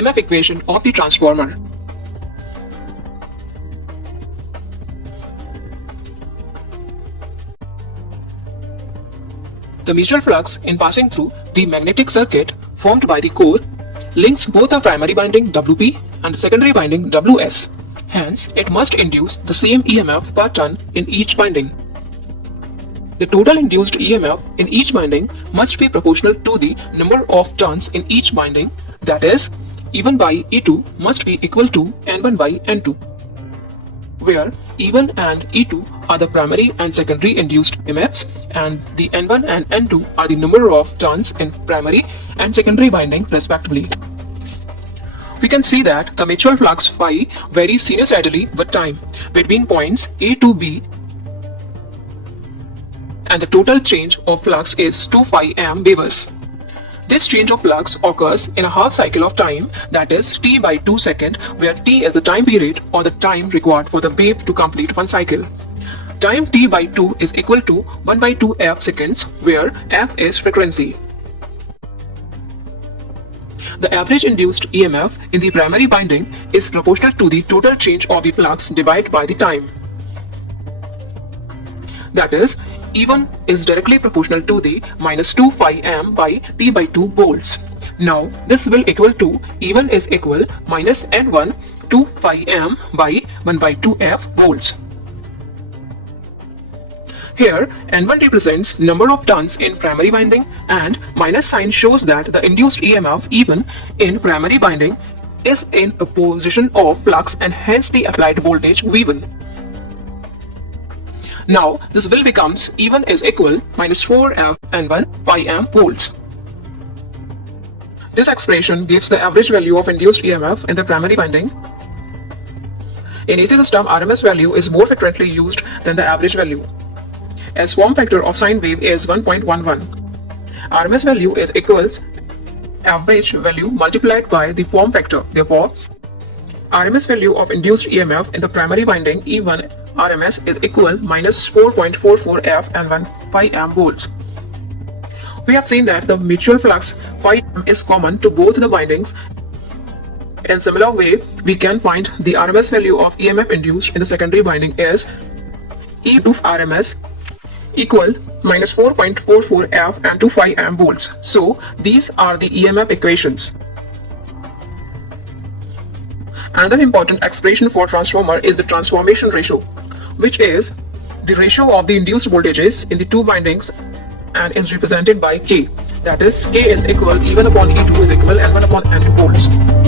EMF equation of the transformer. The mutual flux in passing through the magnetic circuit formed by the core links both the primary winding WP and the secondary winding WS. Hence, it must induce the same EMF per turn in each winding. The total induced EMF in each winding must be proportional to the number of turns in each winding, that is, E1 by E2 must be equal to N1 by N2, where E1 and E2 are the primary and secondary induced EMFs, and the N1 and N2 are the number of turns in primary and secondary winding respectively. We can see that the mutual flux phi varies sinusoidally with time between points A to B, and the total change of flux is 2 phi am wavers. This change of flux occurs in a half cycle of time, that is t by 2 seconds, where t is the time period or the time required for the wave to complete one cycle. Time t by 2 is equal to 1 by 2 f seconds, where f is frequency. The average induced EMF in the primary winding is proportional to the total change of the flux divided by the time. That is, E1 is directly proportional to the minus 2 phi am by t by 2 volts. Now, this will equal to E1 is equal minus N1 2 phi am by 1 by 2 f volts. Here, N1 represents number of turns in primary winding, and minus sign shows that the induced EMF even in primary winding is in opposition of flux and hence the applied voltage V1. Now, this will becomes E1 is equal minus 4f N1 phi am volts. This expression gives the average value of induced EMF in the primary winding. In AC system, RMS value is more frequently used than the average value, as form factor of sine wave is 1.11. RMS value is equals average value multiplied by the form factor. Therefore, RMS value of induced EMF in the primary winding E1 RMS is equal minus 4.44 F and 1 phi am volts. We have seen that the mutual flux phi am is common to both the windings. In similar way, we can find the RMS value of EMF induced in the secondary winding is E2 RMS equal minus 4.44 F and 2 phi am volts. So, these are the EMF equations. Another important expression for transformer is the transformation ratio, which is the ratio of the induced voltages in the two windings and is represented by K. That is, K is equal E1 upon E2 is equal N1 upon N2 volts.